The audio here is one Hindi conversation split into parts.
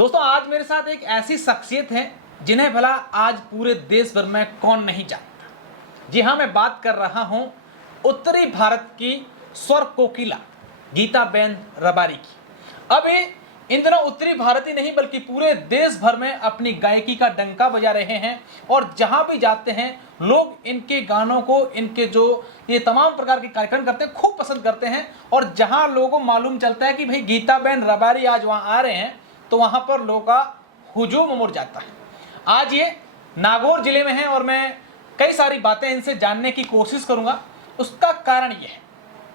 दोस्तों आज मेरे साथ एक ऐसी शख्सियत है जिन्हें भला आज पूरे देश भर में कौन नहीं जानता। जी हाँ, मैं बात कर रहा हूँ उत्तरी भारत की स्वर कोकिला गीताबेन रबारी की। अब ये इन दिनों उत्तरी भारत ही नहीं बल्कि पूरे देश भर में अपनी गायकी का डंका बजा रहे हैं और जहाँ भी जाते हैं लोग इनके गानों को, इनके जो ये तमाम प्रकार के कार्यक्रम करते हैं खूब पसंद करते हैं। और जहाँ लोगों को मालूम चलता है कि भाई गीताबेन रबारी आज वहाँ आ रहे हैं तो वहाँ पर लोगों का हुजूम उमड़ जाता है। आज ये नागौर जिले में है और मैं कई सारी बातें इनसे जानने की कोशिश करूँगा। उसका कारण ये है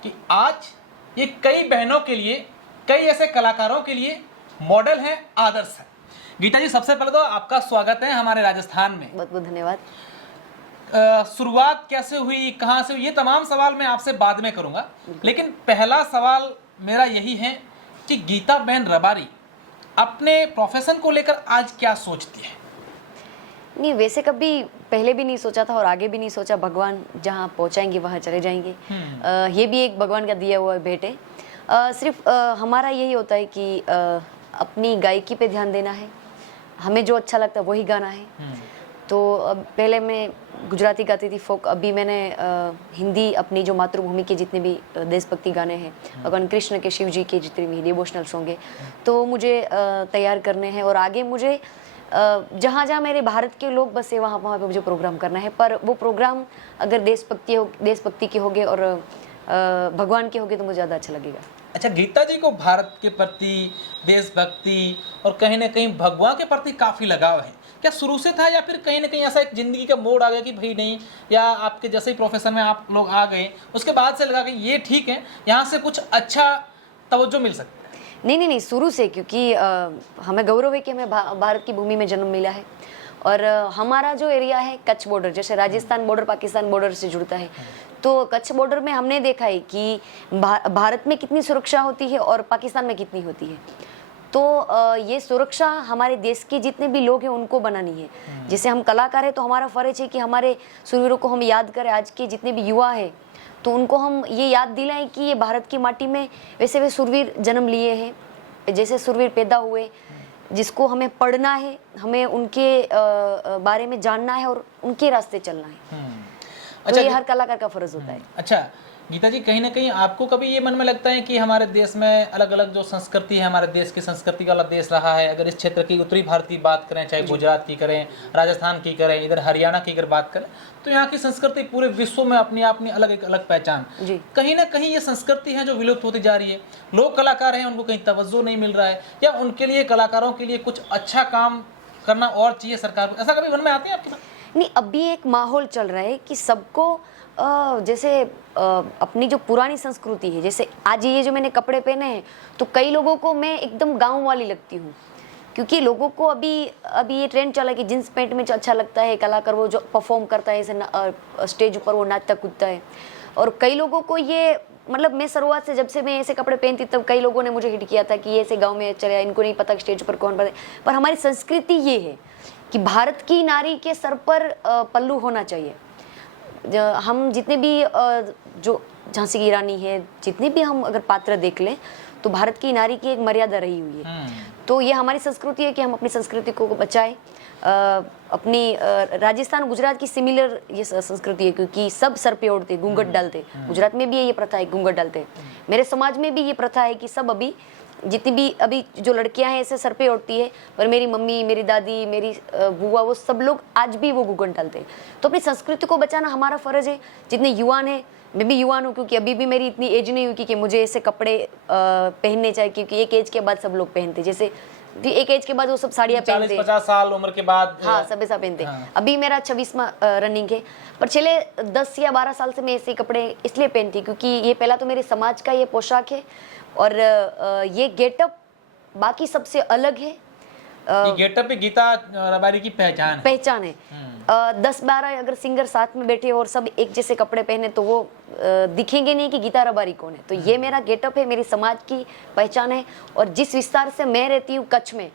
कि आज ये कई बहनों के लिए, कई ऐसे कलाकारों के लिए मॉडल है, आदर्श है। गीता जी, सबसे पहले तो आपका स्वागत है हमारे राजस्थान में। बहुत बहुत धन्यवाद। शुरुआत कैसे हुई, कहाँ से हुई, ये तमाम सवाल मैं आपसे बाद में करूँगा, लेकिन पहला सवाल मेरा यही है कि गीताबेन रबारी अपने प्रोफेशन को लेकर आज क्या सोचती है? नहीं, वैसे कभी पहले भी नहीं सोचा था और आगे भी नहीं सोचा। भगवान जहाँ पहुँचाएंगे वहाँ चले जाएंगे। ये भी एक भगवान का दिया हुआ भेंट है। सिर्फ हमारा यही होता है कि अपनी गायकी पे ध्यान देना है, हमें जो अच्छा लगता है वही गाना है। तो अब पहले मैं गुजराती गाती थी फोक, अभी मैंने हिंदी अपनी जो मातृभूमि के जितने भी देशभक्ति गाने हैं, भगवान कृष्ण के, शिव जी के जितने भी डिवोशनल सॉन्ग है, तो मुझे तैयार करने हैं। और आगे मुझे जहाँ जहाँ मेरे भारत के लोग बसे वहाँ वहाँ पे मुझे प्रोग्राम करना है। पर वो प्रोग्राम अगर देशभक्ति के होंगे और भगवान के होंगे तो मुझे ज़्यादा अच्छा लगेगा। अच्छा, गीता जी को भारत के प्रति, देशभक्ति और कहीं ना कहीं भगवान के प्रति काफ़ी लगाव है। क्या शुरू से था या फिर कहीं ना कहीं ऐसा एक ज़िंदगी का मोड़ आ गया कि भाई नहीं, या आपके जैसे ही प्रोफेशन में आप लोग आ गए उसके बाद से लगा कि ये ठीक है, यहाँ से कुछ अच्छा तवज्जो मिल सकता है? नहीं, शुरू से, क्योंकि हमें गौरव है कि हमें भारत की भूमि में जन्म मिला है। और हमारा जो एरिया है कच्छ बॉर्डर, जैसे राजस्थान बॉर्डर पाकिस्तान बॉर्डर से जुड़ता है, तो कच्छ बॉर्डर में हमने देखा है कि भारत में कितनी सुरक्षा होती है और पाकिस्तान में कितनी होती है। तो ये सुरक्षा हमारे देश के जितने भी लोग हैं उनको बनानी है। जैसे हम कलाकार हैं तो हमारा फर्ज है कि हमारे शूरवीरों को हम याद करें। आज के जितने भी युवा हैं तो उनको हम ये याद दिलाएं कि ये भारत की माटी में वैसे वे शूरवीर जन्म लिए हैं, जैसे शूरवीर पैदा हुए, जिसको हमें पढ़ना है, हमें उनके बारे में जानना है और उनके रास्ते चलना है। अच्छा, तो ये हर कलाकार का फर्ज होता है। अच्छा गीता जी, कहीं ना कहीं आपको कभी ये मन में लगता है कि हमारे देश में अलग अलग जो संस्कृति है, हमारे देश की संस्कृति वाला देश रहा है, अगर इस क्षेत्र की उत्तरी भारत की बात करें, चाहे गुजरात की करें, राजस्थान की करें, इधर हरियाणा की अगर बात करें, तो यहाँ की संस्कृति पूरे विश्व में अपनी अपनी अलग एक अलग पहचान। कहीं ना कहीं ये संस्कृति है जो विलुप्त होती जा रही है। लोग कलाकार हैं, उनको कहीं तवज्जो नहीं मिल रहा है, या उनके लिए, कलाकारों के लिए कुछ अच्छा काम करना और चाहिए सरकार को, ऐसा कभी मन में आती है आपके पास? नहीं, अभी एक माहौल चल रहा है कि सबको जैसे अपनी जो पुरानी संस्कृति है, जैसे आज ये जो मैंने कपड़े पहने हैं तो कई लोगों को मैं एकदम गांव वाली लगती हूँ, क्योंकि लोगों को अभी ये ट्रेंड चला कि जींस पैंट में जो अच्छा लगता है, कलाकार वो जो परफॉर्म करता है ऐसे स्टेज ऊपर वो नाचता कूदता है। और कई लोगों को ये, मतलब मैं शुरुआत से, जब से मैं ऐसे कपड़े पहनती तब कई लोगों ने मुझे हिट किया था कि ये ऐसे गाँव में चले, इनको नहीं पता स्टेज पर कौन पता। पर हमारी संस्कृति ये है कि भारत की नारी के सर पर पल्लू होना चाहिए। हम जितने भी जो झांसी की रानी है, जितने भी हम अगर पात्र देख लें तो भारत की नारी की एक मर्यादा रही हुई है। तो ये हमारी संस्कृति है कि हम अपनी संस्कृति को बचाएं। अपनी राजस्थान गुजरात की सिमिलर ये संस्कृति है, क्योंकि सब सर पे ओढ़ते, घूंघट डालते। गुजरात में भी ये प्रथा है, घूंघट डालते। मेरे समाज में भी ये प्रथा है कि सब अभी जितनी भी अभी जो लड़कियां हैं ऐसे सर पे ओढ़ती है, पर मेरी मम्मी, मेरी दादी, मेरी बुआ, वो सब लोग आज भी वो घूंघट डालते हैं। तो अपनी संस्कृति को बचाना हमारा फर्ज है। जितने युवान हैं, मैं भी युवान हूँ, क्योंकि अभी भी मेरी इतनी एज नहीं हुई कि मुझे ऐसे कपड़े पहनने चाहिए, क्योंकि एक एज के बाद सब लोग पहनते, जैसे एक एज के बाद वो सब साड़ियाँ पहनते, 40-50 साल उम्र के बाद, हाँ, सब ऐसा पहनते। अभी मेरा 26वां रनिंग है, पर चले 10 या 12 साल से मैं ऐसे कपड़े इसलिए पहनती क्योंकि ये पहला तो मेरे समाज का ये पोशाक है और ये गेटअप बाकी सबसे अलग है। ये गेटअप पे गीता रबारी की पहचान है। 10-12 अगर सिंगर साथ में बैठे और सब एक जैसे कपड़े पहने तो वो दिखेंगे नहीं कि गीता रबारी कौन है। तो ये मेरा गेटअप है, मेरी समाज की पहचान है। और जिस विस्तार से मैं रहती हूँ कच्छ में,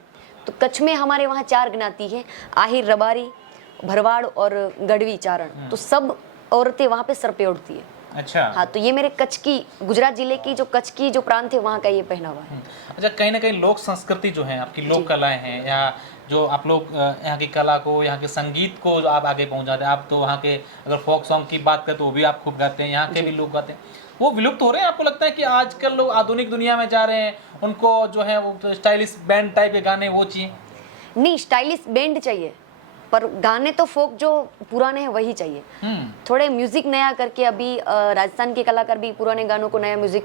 तो कच्छ में हमारे वहाँ 4 ज्ञाति है, आहिर, रबारी, भरवाड़ और गढ़वी चारण। तो सब औरतें वहाँ पे सर पे ओढ़ती है। अच्छा। हाँ, तो ये मेरे कच्छ की, गुजरात जिले की जो कच्छ की जो प्रांत है वहाँ का ये पहनावा है। अच्छा, कहीं ना कहीं लोक संस्कृति जो है, आपकी लोक कलाएं हैं, या जो आप लोग यहाँ की कला को, यहाँ के संगीत को जो आप आगे पहुँचाते हैं, आप तो वहाँ के अगर फोक सॉन्ग की बात करें तो वो भी आप खूब गाते हैं, यहाँ के भी लोग गाते हैं, वो विलुप्त हो रहे हैं? आपको लगता है कि आजकल लोग आधुनिक दुनिया में जा रहे हैं, उनको जो है वो स्टाइलिश बैंड टाइप के गाने वो चाहिए? नहीं, स्टाइलिश बैंड चाहिए, पर गाने तो फोक जो पुराने हैं वही चाहिए। थोड़े म्यूजिक नया करके, अभी राजस्थान के कलाकार भी पुराने गानों को नया म्यूजिक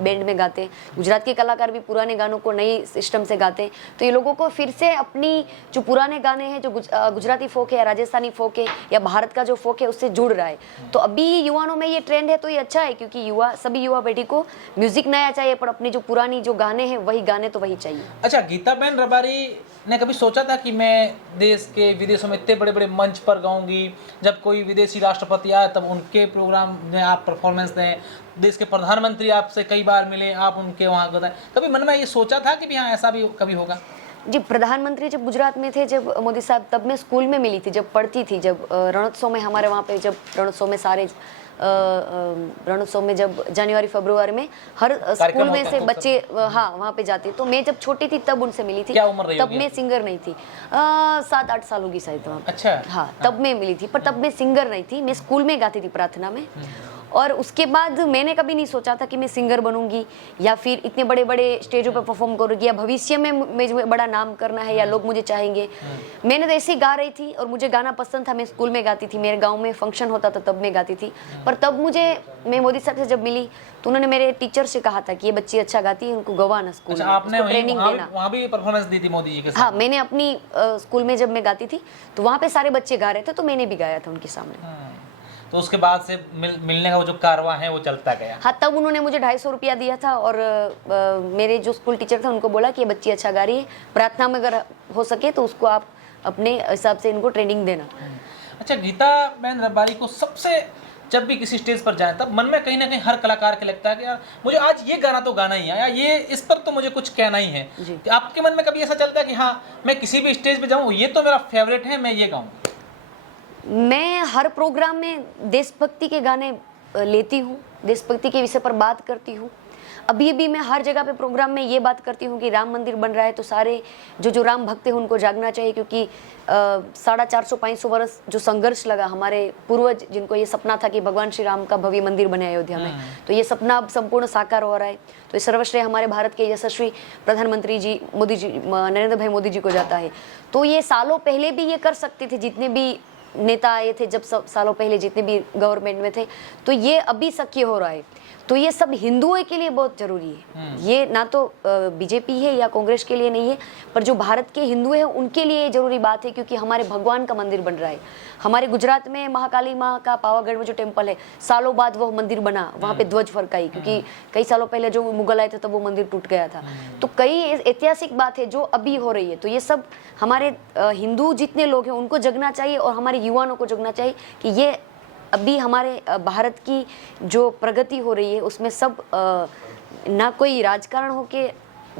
बैंड में गाते हैं, गुजरात के कलाकार भी पुराने गानों को नई सिस्टम से गाते हैं, तो ये लोगों को फिर से अपनी जो पुराने गाने हैं, जो गुजराती फोक है या राजस्थानी फोक है या भारत का जो फोक है उससे जुड़ रहा है। तो अभी युवाओं में ये ट्रेंड है, तो ये अच्छा है, क्योंकि सभी युवा पीढ़ी को म्यूजिक नया चाहिए, पर अपनी जो पुरानी जो गाने हैं वही गाने तो वही चाहिए। अच्छा, गीताबेन रबारी ने कभी सोचा था कि मैं देश के विदेशों में इतने बड़े बड़े मंच पर गाऊंगी, जब कोई विदेशी राष्ट्रपति आए तब उनके प्रोग्राम में आप परफॉर्मेंस दें, देश के प्रधानमंत्री आपसे कई बार मिले, आप उनके वहाँ बताएं, कभी मन में ये सोचा था कि भी हाँ ऐसा भी कभी होगा? जी, प्रधानमंत्री जब गुजरात में थे, जब मोदी साहब, तब मैं स्कूल में मिली थी, जब पढ़ती थी, जब रणोत्सव में हमारे वहाँ पे, जब रणोत्सव में सारे रणोत्सव में जब जनवरी फरवरी में हर स्कूल में से बच्चे हाँ वहाँ पे जाते, तो मैं जब छोटी थी तब उनसे मिली थी। क्या उम्र रही तब होगी? मैं सिंगर नहीं थी, 7-8 साल होगी शायद वहाँ पे। अच्छा। हाँ, तब मैं मिली थी, पर तब मैं सिंगर नहीं थी, मैं स्कूल में गाती थी प्रार्थना में। और उसके बाद मैंने कभी नहीं सोचा था कि मैं सिंगर बनूंगी या फिर इतने बड़े बड़े स्टेजों पर परफॉर्म करूंगी या भविष्य में मुझे बड़ा नाम करना है या लोग मुझे चाहेंगे। मैंने तो ऐसे ही गा रही थी और मुझे गाना पसंद था, मैं स्कूल में गाती थी, मेरे गांव में फंक्शन होता था तब मैं गाती थी। पर तब मैं मोदी साहब से जब मिली तो उन्होंने मेरे टीचर से कहा था कि ये बच्ची अच्छा गाती है, उनको गवाना स्कूल अच्छा, में, आपने उसको ट्रेनिंग देना। वहाँ भी परफॉर्मेंस दी थी मोदी जी के साथ? हाँ, मैंने अपनी स्कूल में जब मैं गाती थी तो वहाँ पे सारे बच्चे गा रहे थे, तो मैंने भी गाया था उनके सामने। तो उसके बाद से मिलने का वो जो कारवां है वो चलता गया? हाँ, तब उन्होंने मुझे 250 रुपया दिया था और मेरे जो स्कूल टीचर थे उनको बोला कि ये बच्ची अच्छा गा रही है, प्रार्थना में अगर हो सके तो उसको आप अपने हिसाब से इनको ट्रेनिंग देना। अच्छा, गीताबेन रबारी को सबसे, जब भी किसी स्टेज पर जाए तब मन में कहीं ना कहीं हर कलाकार के लगता है कि यार मुझे आज ये गाना तो गाना ही है, या ये इस पर तो मुझे कुछ कहना ही है। कि आपके मन में कभी ऐसा चलता है कि हाँ मैं किसी भी स्टेज पे जाऊँ, ये तो मेरा फेवरेट है, मैं ये गाऊँ? मैं हर प्रोग्राम में देशभक्ति के गाने लेती हूँ, देशभक्ति के विषय पर बात करती हूँ। अभी भी मैं हर जगह पे प्रोग्राम में ये बात करती हूँ कि राम मंदिर बन रहा है तो सारे जो राम भक्त हैं उनको जागना चाहिए, क्योंकि 450-500 वर्ष जो संघर्ष लगा हमारे पूर्वज, जिनको ये सपना था कि भगवान श्री राम का भव्य मंदिर बने अयोध्या में, तो ये सपना अब संपूर्ण साकार हो रहा है। तो ये सर्वश्रेय हमारे भारत के यशस्वी प्रधानमंत्री जी मोदी जी, नरेंद्र भाई मोदी जी को जाता है। तो ये सालों पहले भी ये कर सकते थे, जितने भी नेता आए थे जब सालों पहले, जितने भी गवर्नमेंट में थे, तो ये अभी शक्य हो रहा है। तो ये सब हिंदुओं के लिए बहुत जरूरी है, ये ना तो बीजेपी है या कांग्रेस के लिए नहीं है, पर जो भारत के हिंदू हैं उनके लिए ये जरूरी बात है, क्योंकि हमारे भगवान का मंदिर बन रहा है। हमारे गुजरात में महाकाली माँ का पावागढ़ में जो टेम्पल है, सालों बाद वो मंदिर बना, वहाँ पे ध्वज फरकाई, क्योंकि कई सालों पहले जो मुगल आए थे तब वो मंदिर टूट गया था। तो कई ऐतिहासिक बात है जो अभी हो रही है, तो ये सब हमारे हिंदू जितने लोग हैं उनको जगना चाहिए और हमारे युवाओं को जगना चाहिए कि ये अभी हमारे भारत की जो प्रगति हो रही है उसमें सब ना कोई राजकारण हो के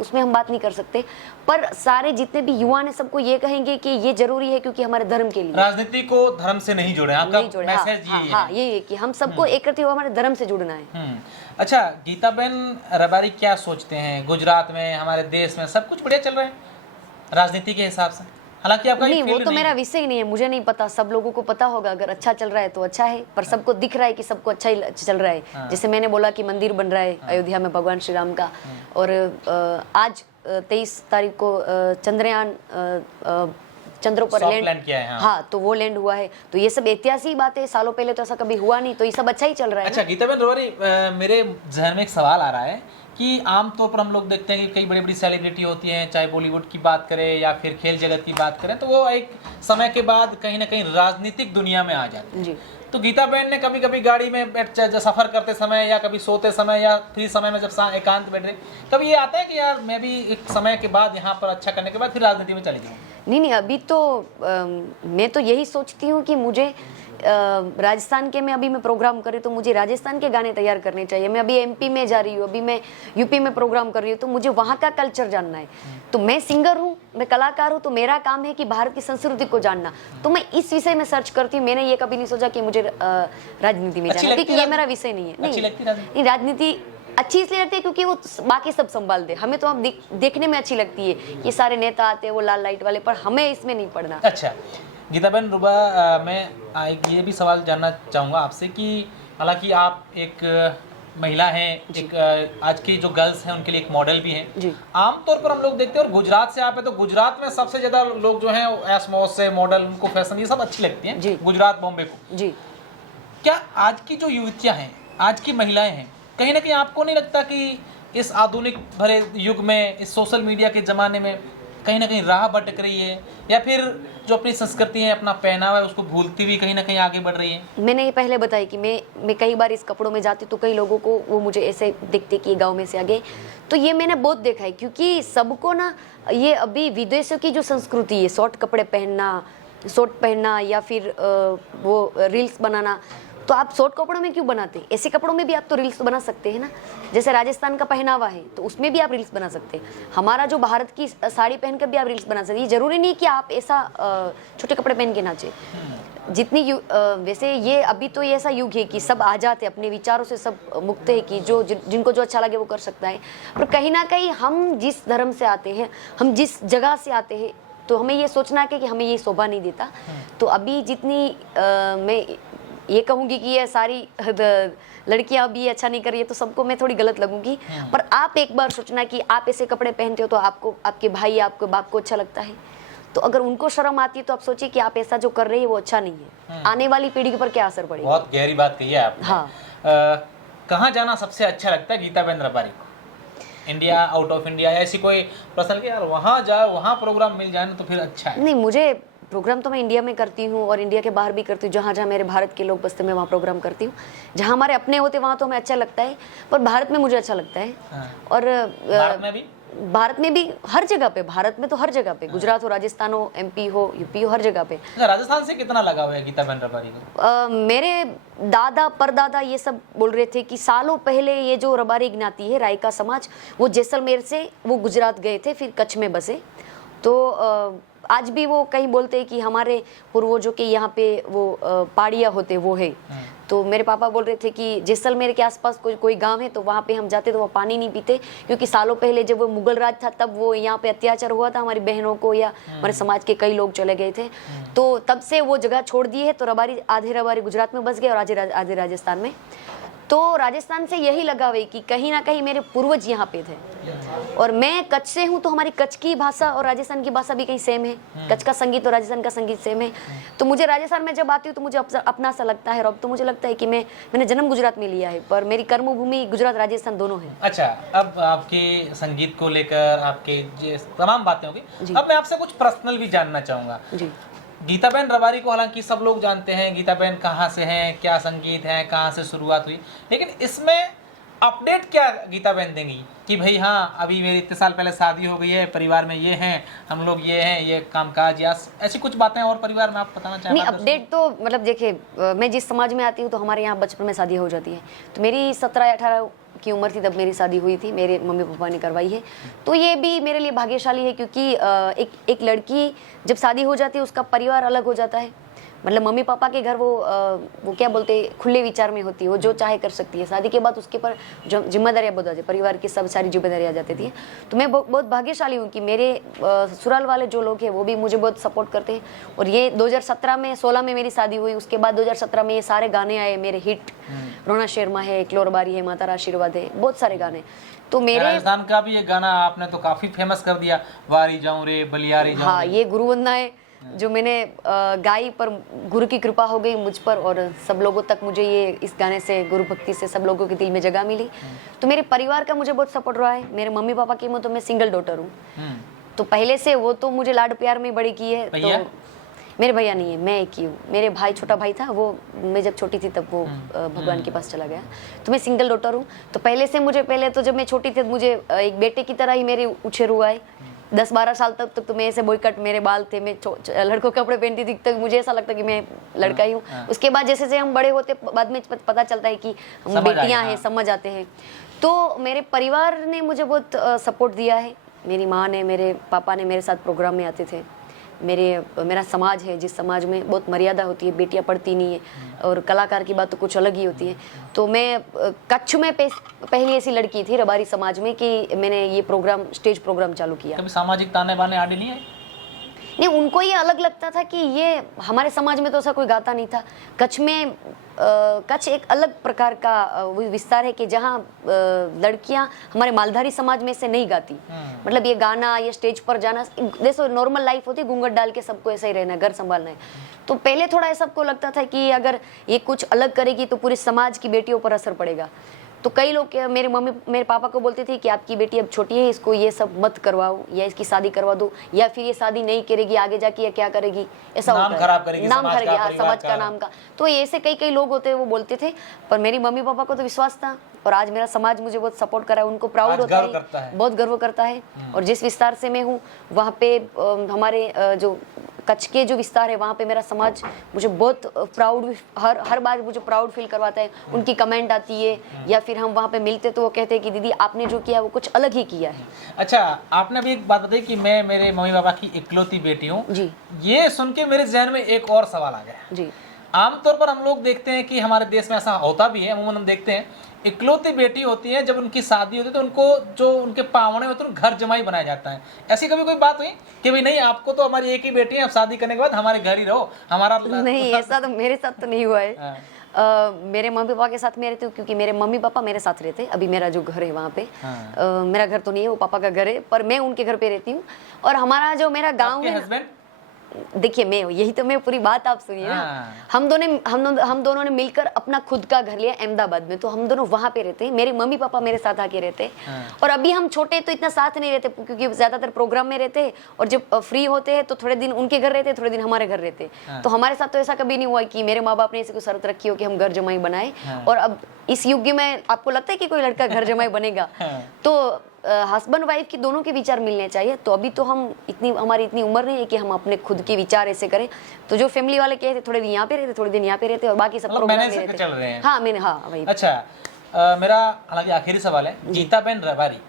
उसमें हम बात नहीं कर सकते, पर सारे जितने भी युवा हैं सबको ये कहेंगे कि ये जरूरी है, क्योंकि हमारे धर्म के लिए। राजनीति को धर्म से नहीं जोड़े, आपका मैसेज यही है? हाँ, यही है कि हम सबको एक करते हुए हमारे धर्म से जुड़ना है। अच्छा, गीताबेन रबारी क्या सोचते हैं, गुजरात में, हमारे देश में सब कुछ बढ़िया चल रहा है राजनीति के हिसाब से? हालांकि आपका नहीं, वो तो मेरा विषय ही नहीं है, मुझे नहीं पता, सब लोगों को पता होगा। अगर अच्छा चल रहा है तो अच्छा है, पर सबको दिख रहा है कि सबको अच्छा ही चल रहा है। जैसे मैंने बोला कि मंदिर बन रहा है अयोध्या में भगवान श्री राम का, और आज 23 तारीख को चंद्रयान चंद्रों पर लैंड किया है। हाँ, तो वो लैंड हुआ है। तो ये सब ऐतिहासिक बात है, सालों पहले तो ऐसा कभी हुआ नहीं, तो ये सब अच्छा ही चल रहा है। अच्छा गीताबेन रबारी, मेरे जहन में एक सवाल आ रहा है कि आमतौर पर हम लोग देखते हैं कि कई बड़ी बड़ी सेलिब्रिटी होती हैं, चाहे बॉलीवुड की बात करें या फिर खेल जगत की बात करें, तो वो एक समय के बाद कहीं ना कहीं राजनीतिक दुनिया में आ जाती है। तो गीताबेन ने कभी कभी गाड़ी में सफ़र करते समय या कभी सोते समय या फ्री समय में जब एकांत बैठ रहे, कभी ये आता है कि यार मैं भी एक समय के बाद यहाँ पर अच्छा करने के बाद फिर राजनीति में चली जाऊँ? नहीं, अभी तो मैं तो यही सोचती हूँ कि मुझे राजस्थान के में अभी मैं प्रोग्राम कर रही हूँ तो मुझे राजस्थान के गाने तैयार करने चाहिए। मैं अभी एमपी में जा रही हूँ, अभी मैं यूपी में प्रोग्राम कर रही हूँ, तो मुझे वहाँ का कल्चर जानना है। तो मैं सिंगर हूँ, मैं कलाकार हूँ, तो मेरा काम है कि भारत की संस्कृति को जानना। तो मैं इस विषय में सर्च करती हूँ। मैंने ये कभी नहीं सोचा कि मुझे राजनीति में जाना, क्योंकि ये मेरा विषय नहीं है। नहीं, राजनीति अच्छी इसलिए लगती है क्योंकि वो बाकी सब संभाल दे। हमें तो अब देखने में अच्छी लगती है, ये सारे नेता आते हैं वो लाल लाइट वाले, पर हमें इसमें नहीं पड़ना। अच्छा गीताबेन रुबा, मैं ये भी सवाल जानना चाहूँगा आपसे कि हालांकि आप एक महिला हैं, एक आज की जो गर्ल्स हैं उनके लिए एक मॉडल भी हैं। आमतौर पर हम लोग देखते हैं, और गुजरात से आप हैं तो गुजरात में सबसे ज़्यादा लोग जो हैं एस मौज से मॉडल, उनको फैशन ये सब अच्छी लगती हैं, गुजरात बॉम्बे को। जी, क्या आज की जो युवतियाँ हैं, आज की महिलाएं हैं, कहीं ना कहीं आपको नहीं लगता कि इस आधुनिक भरे युग में, इस सोशल मीडिया के ज़माने में कहीं ना कहीं राह भटक रही है, या फिर जो अपनी संस्कृति है, अपना पहनावा है, उसको भूलती हुई कहीं ना कहीं आगे बढ़ रही है? मैंने ये पहले बताया कि मैं कई बार इस कपड़ों में जाती तो कई लोगों को वो मुझे ऐसे दिखते कि गांव में से आ गए। तो ये मैंने बहुत देखा है, क्योंकि सबको ना ये अभी विदेशों की जो संस्कृति है, शॉर्ट कपड़े पहनना, शॉर्ट पहनना, या फिर वो रील्स बनाना, तो आप शॉर्ट कपड़ों में क्यों बनाते हैं? ऐसे कपड़ों में भी आप तो रील्स बना सकते हैं ना। जैसे राजस्थान का पहनावा है तो उसमें भी आप रील्स बना सकते हैं। हमारा जो भारत की साड़ी पहनकर भी आप रील्स बना सकते हैं। जरूरी नहीं कि आप ऐसा छोटे कपड़े पहन के नाचे। जितनी वैसे ये अभी तो ये ऐसा युग है कि सब आजाद है, अपने विचारों से सब मुक्त है कि जिनको जो अच्छा लगे वो कर सकता है। पर कहीं ना कहीं हम जिस धर्म से आते हैं, हम जिस जगह से आते हैं, तो हमें ये सोचना है कि हमें ये शोभा नहीं देता। तो अभी जितनी मैं ये कहूँगी कि ये सारी लड़कियां अभी ये अच्छा नहीं कर रही है तो सबको मैं थोड़ी गलत लगूंगी। पर आप एक बार सोचना कि आप ऐसे कपड़े पहनते हो तो आपको, आपके भाई, आपके बाप को अच्छा लगता है। तो अगर उनको शर्म आती है तो आप सोचिए कि आप ऐसा जो कर रहे हैं वो अच्छा नहीं है। आने वाली पीढ़ी पर क्या असर पड़ेगा? बहुत गहरी बात कही है आपने। हाँ। कहाँ जाना सबसे अच्छा लगता है गीताबेन रबारी को? इंडिया, आउट ऑफ इंडिया, या ऐसी कोई पर्सनल कि यार वहाँ जाओ, वहाँ प्रोग्राम मिल जाए ना तो फिर अच्छा है? नहीं, मुझे प्रोग्राम तो मैं इंडिया में करती हूँ और इंडिया के बाहर भी करती हूँ। जहाँ जहाँ मेरे भारत के लोग बसते मैं वहाँ प्रोग्राम करती हूँ। जहाँ हमारे अपने होते वहाँ तो हमें अच्छा लगता है, पर भारत में मुझे अच्छा लगता है। और भारत में भी हर जगह पे, भारत में तो हर जगह पे, गुजरात हो, राजस्थान हो, एमपी हो, यूपी हो, हर जगह पे। राजस्थान से कितना लगाव है गीताबेन रबारी को? मेरे दादा परदादा ये सब बोल रहे थे कि सालों पहले ये जो रबारी ज्ञाति है, रायका समाज, वो जैसलमेर से वो गुजरात गए थे, फिर कच्छ में बसे। तो आज भी वो कहीं बोलते हैं कि हमारे पूर्वजों के यहाँ पे वो पहाड़ियाँ होते वो है। तो मेरे पापा बोल रहे थे कि जैसलमेर के आसपास कोई गांव है तो वहाँ पे हम जाते तो वो पानी नहीं पीते, क्योंकि सालों पहले जब वो मुगल राज था तब वो यहाँ पे अत्याचार हुआ था हमारी बहनों को, या हमारे समाज के कई लोग चले गए थे। तो तब से वो जगह छोड़ दी है। तो आधे रबारी गुजरात में बस गए और आधे राजस्थान में। तो राजस्थान से यही लगा हुआ कि कहीं ना कहीं मेरे पूर्वज यहाँ पे थे। और मैं कच्छ से हूँ तो हमारी कच्छ की भाषा और राजस्थान की भाषा भी कहीं सेम है। कच्छ का संगीत और राजस्थान का संगीत सेम है। तो मुझे राजस्थान में जब आती हूँ तो मुझे अपना सा लगता है। और अब तो मुझे लगता है कि मैंने जन्म गुजरात में लिया है, पर मेरी कर्मभूमि गुजरात राजस्थान दोनों है। अच्छा, अब आपके संगीत को लेकर आपके तमाम बातें होगी। अब मैं आपसे कुछ पर्सनल भी जानना चाहूँगा। गीताबेन रबारी को हालांकि सब लोग जानते हैं, गीताबेन कहाँ से हैं, क्या संगीत है, कहाँ से शुरुआत हुई, लेकिन इसमें अपडेट क्या गीताबेन देंगी कि भाई हाँ अभी मेरी इतने साल पहले शादी हो गई है, परिवार में ये हैं, हम लोग ये हैं, ये कामकाज, या ऐसी कुछ बातें और परिवार में आप बताना चाहेंगे? नहीं, अपडेट तो मतलब देखिए, मैं जिस समाज में आती हूँ तो हमारे यहाँ बचपन में शादी हो जाती है। तो मेरी 17-18 की उम्र थी तब मेरी शादी हुई थी, मेरे मम्मी पापा ने करवाई है। तो ये भी मेरे लिए भाग्यशाली है, क्योंकि एक लड़की जब शादी हो जाती है उसका परिवार अलग हो जाता है। मतलब मम्मी पापा के घर वो क्या बोलते हैं, खुले विचार में होती है, वो जो चाहे कर सकती है। शादी के बाद उसके पर जिम्मेदारियाँ बहुत आ जाती, परिवार की सब सारी जिम्मेदारियाँ आ जाती थी। तो मैं बहुत भाग्यशाली हूँ कि मेरे ससुराल वाले जो लोग हैं वो भी मुझे बहुत सपोर्ट करते हैं। और ये 2016 में मेरी शादी हुई। उसके बाद 2017 में ये सारे गाने आए मेरे हिट, रोना शर्मा है, एक रबारी है, माता आशीर्वाद है, बहुत सारे गाने। तो मेरे राजस्थान का भी ये गाना आपने तो काफी फेमस कर दिया, वारी जाऊं रे बलियारी जाऊं। हाँ, ये गुरु वंदना है जो मैंने गाई, पर गुरु की कृपा हो गई मुझ पर और सब लोगों तक मुझे ये इस गाने से, गुरु भक्ति से सब लोगों के दिल में जगह मिली। तो मेरे परिवार का मुझे बहुत सपोर्ट रहा है। मेरे मम्मी पापा की तो मैं सिंगल डॉटर हूँ। तो पहले से वो तो मुझे लाड प्यार में बड़ी की है। तो मेरे भैया नहीं है, मैं एक ही हूँ। मेरे भाई, छोटा भाई था, वो मैं जब छोटी थी तब वो भगवान के पास चला गया। तो मैं सिंगल डॉटर हूँ। तो पहले से मुझे, पहले तो जब मैं छोटी थी मुझे एक बेटे की तरह ही मेरे उछेर हुआ है। 10-12 साल तक तो मैं ऐसे बॉयकट, मेरे बाल थे, मैं लड़कों के कपड़े पहनती थी, तक मुझे ऐसा लगता कि मैं लड़का ही हूँ। उसके बाद जैसे जैसे हम बड़े होते, बाद में पता चलता है कि हम समझ बेटियां आए, हैं, समझ आते हैं। तो मेरे परिवार ने मुझे बहुत सपोर्ट दिया है। मेरी माँ ने, मेरे पापा ने मेरे साथ प्रोग्राम में आते थे। मेरा समाज है, जिस समाज में बहुत मर्यादा होती है, बेटियां पढ़ती नहीं है, और कलाकार की बात तो कुछ अलग ही होती है। तो मैं कच्छ में पहली ऐसी लड़की थी रबारी समाज में कि मैंने ये प्रोग्राम, स्टेज प्रोग्राम चालू किया। कभी सामाजिक ताने बाने आड़े नहीं आए? नहीं, उनको ये अलग लगता था कि ये हमारे समाज में तो ऐसा कोई गाता नहीं था। कच्छ में कच्छ एक अलग प्रकार का विस्तार है कि जहाँ लड़कियाँ हमारे मालधारी समाज में से नहीं गाती। मतलब ये गाना, ये स्टेज पर जाना, जैसे नॉर्मल लाइफ होती है, घूंघट डाल के सबको ऐसा ही रहना है, घर संभालना है। तो पहले थोड़ा ऐसा सबको लगता था कि अगर ये कुछ अलग करेगी तो पूरे समाज की बेटियों पर असर पड़ेगा। तो कई लोग मेरे पापा को बोलते थे कि आपकी बेटी अब छोटी है, इसको ये सब मत करवाओ, या इसकी शादी करवा दो, या फिर ये शादी नहीं करेगी, आगे जाके ये क्या करेगी, ऐसा नाम होता है, खराब करेगी, नाम समाज खराब, का, हाँ, परिवार समाज का नाम का। तो ऐसे कई लोग होते हैं, वो बोलते थे। पर मेरी मम्मी पापा को तो विश्वास था, और आज मेरा समाज मुझे बहुत सपोर्ट करा है, उनको प्राउड होता है, बहुत गर्व करता है। और जिस विस्तार से मैं हूँ, वहाँ पे हमारे जो कच्छ के जो विस्तार है, वहाँ पे मेरा समाज मुझे बहुत प्राउड, हर बार मुझे प्राउड फील करवाता है। उनकी कमेंट आती है, या फिर हम वहाँ पे मिलते तो वो कहते हैं कि दीदी आपने जो किया वो कुछ अलग ही किया है। अच्छा, आपने अभी एक बात बताई कि मैं मेरे मम्मी पापा की इकलौती बेटी हूँ जी। ये सुन के मेरे जहन में एक और सवाल आ गया। जी। आमतौर पर हम लोग देखते हैं कि हमारे देश में ऐसा होता भी है, अमूमन हम देखते हैं इकलौती बेटी होती है, जब उनकी शादी होती है तो उनको जो उनके पावने होते हैं घर जमाई बनाया जाता है। ऐसी कभी कोई बात हुई कि भाई नहीं, आपको तो हमारी एक ही बेटी है, अब शादी करने के बाद हमारे घर ही रहो, हमारा नहीं, ऐसा तो मेरे साथ तो नहीं हुआ है। मेरे मम्मी पापा के साथ में रहती हूँ, क्योंकि मेरे मम्मी पापा मेरे साथ रहते हैं। अभी मेरा जो घर है वहाँ पे, मेरा घर तो नहीं है, वो पापा का घर है, पर मैं उनके घर पे रहती हूँ। और हमारा जो मेरा गाँव में, देखिए मैं, यही तो मैं पूरी बात आप सुनिए ना। हम दोनों ने मिलकर अपना खुद का घर लिया अहमदाबाद में, तो हम दोनों वहां पे रहते हैं। मेरे मम्मी पापा मेरे साथ आके रहते हैं। और अभी हम छोटे तो इतना साथ नहीं रहते, क्योंकि ज्यादातर प्रोग्राम में रहते हैं, और जब फ्री होते हैं तो थोड़े दिन उनके घर रहते हैं, थोड़े दिन हमारे घर रहते हैं। तो हमारे साथ तो ऐसा कभी नहीं हुआ कि मेरे माँ बाप ने ऐसी कोई शर्त रखी हो कि हम घर जमाई बनाए। और अब इस युग में आपको लगता है कि कोई लड़का घर जमाई बनेगा? तो हस्बैंड वाइफ की दोनों के विचार मिलने चाहिए। तो अभी तो हमारी इतनी उम्र नहीं है कि हम अपने खुद के विचार ऐसे करें। तो जो फैमिली वाले कहते थोड़े दिन यहाँ पे रहते, थोड़े दिन यहाँ पे रहते, और बाकी सब प्रोग्राम में रहते चल रहे हैं। हाँ, वही। अच्छा, मेरा हालांकि आखिरी सवाल है। गीताबेन रबारी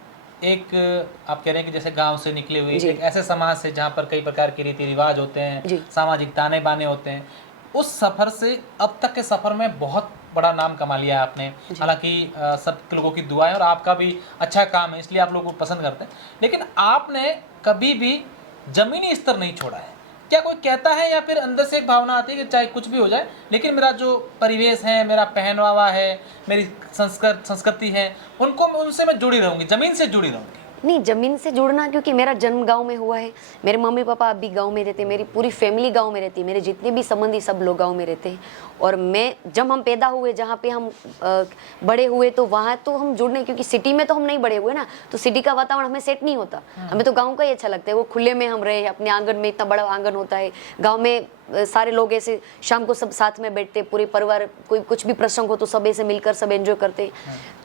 एक, आप कह रहे हैं कि जैसे गांव से निकले हुए एक ऐसे समाज से जहाँ पर कई प्रकार के रीति रिवाज होते हैं, सामाजिक ताने बाने होते हैं, उस सफर से अब तक के सफर में बहुत बड़ा नाम कमा लिया है आपने। हालांकि सब लोगों की दुआ है और आपका भी अच्छा काम है, इसलिए आप लोगों को पसंद करते हैं, लेकिन आपने कभी भी जमीनी स्तर नहीं छोड़ा है। क्या कोई कहता है, या फिर अंदर से एक भावना आती है कि चाहे कुछ भी हो जाए, लेकिन मेरा जो परिवेश है, मेरा पहनावा है, मेरी संस्कृति है, उनसे मैं जुड़ी रहूंगी, जमीन से जुड़ी रहूंगी? नहीं, जमीन से जुड़ना, क्योंकि मेरा जन्म गांव में हुआ है, मेरे मम्मी पापा अभी गांव में रहते हैं, मेरी पूरी फैमिली गांव में रहती है, मेरे जितने भी संबंधी सब लोग गांव में रहते हैं। और जब हम पैदा हुए, जहाँ पे हम बड़े हुए, तो वहाँ तो हम जुड़ने, क्योंकि सिटी में तो हम नहीं बड़े हुए ना, तो सिटी का वातावरण हमें सेट नहीं होता। हमें तो गाँव का ही अच्छा लगता है, वो खुले में हम रहे, अपने आंगन में, इतना बड़ा आंगन होता है गाँव में, सारे लोग ऐसे शाम को सब साथ में बैठते, पूरे परिवार, कोई कुछ भी प्रसंग हो तो सब ऐसे मिलकर सब एंजॉय करते।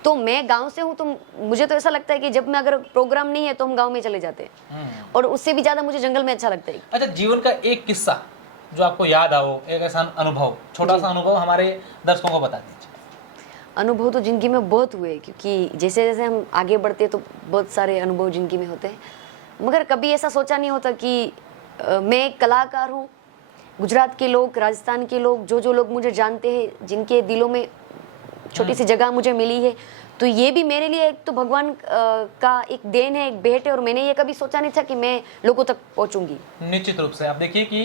तो मैं गांव से हूँ, तो मुझे तो ऐसा लगता है कि जब मैं, अगर प्रोग्राम नहीं है तो हम गांव में चले जाते हैं, और उससे भी ज्यादा मुझे जंगल में अच्छा लगता है। अच्छा, जीवन का एक किस्सा जो आपको याद आओ, एक ऐसा अनुभव, छोटा सा अनुभव हमारे दर्शकों को बता दीजिए। अनुभव तो जिंदगी में बहुत हुए, क्योंकि जैसे जैसे हम आगे बढ़ते तो बहुत सारे अनुभव जिंदगी में होते हैं, मगर कभी ऐसा सोचा नहीं होता कि मैं एक कलाकार हूँ। गुजरात के लोग, राजस्थान के लोग, जो लोग मुझे जानते हैं, जिनके दिलों में छोटी सी जगह मुझे मिली है, तो ये भी मेरे लिए एक तो भगवान का एक देन है, एक भेंट है। और मैंने ये कभी सोचा नहीं था कि मैं लोगों तक पहुंचूंगी। निश्चित रूप से आप देखिए कि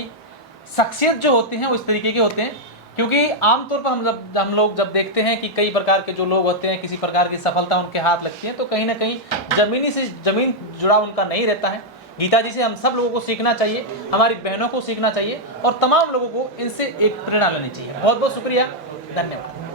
शख्सियत जो होती है वो इस तरीके के होते हैं, क्योंकि आमतौर पर हम लोग जब देखते हैं कि कई प्रकार के जो लोग होते हैं, किसी प्रकार की सफलता उनके हाथ लगती है, तो कहीं ना कहीं जमीन जुड़ा उनका नहीं रहता है। गीता जी से हम सब लोगों को सीखना चाहिए, हमारी बहनों को सीखना चाहिए, और तमाम लोगों को इनसे एक प्रेरणा लेनी चाहिए। बहुत बहुत शुक्रिया, धन्यवाद।